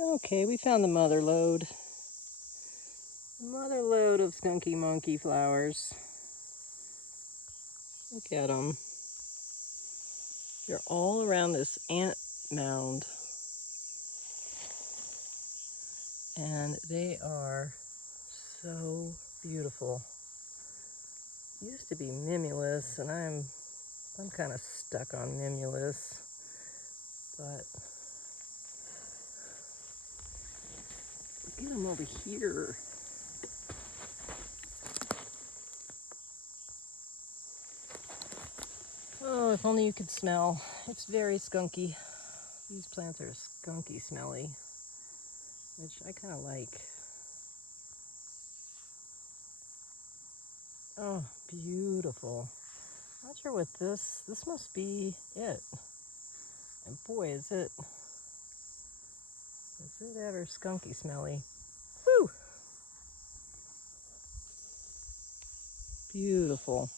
Okay, we found the mother lode. The mother lode of skunky monkey flowers. Look at them. They're all around this ant mound. And they are so beautiful. Used to be mimulus, and I'm kind of stuck on mimulus, but look at them over here. Oh, if only you could smell. It's very skunky. These plants are skunky smelly, which I kind of like. Oh, beautiful. Not sure what this must be it. And boy, is it ever skunky smelly. Whew. Beautiful.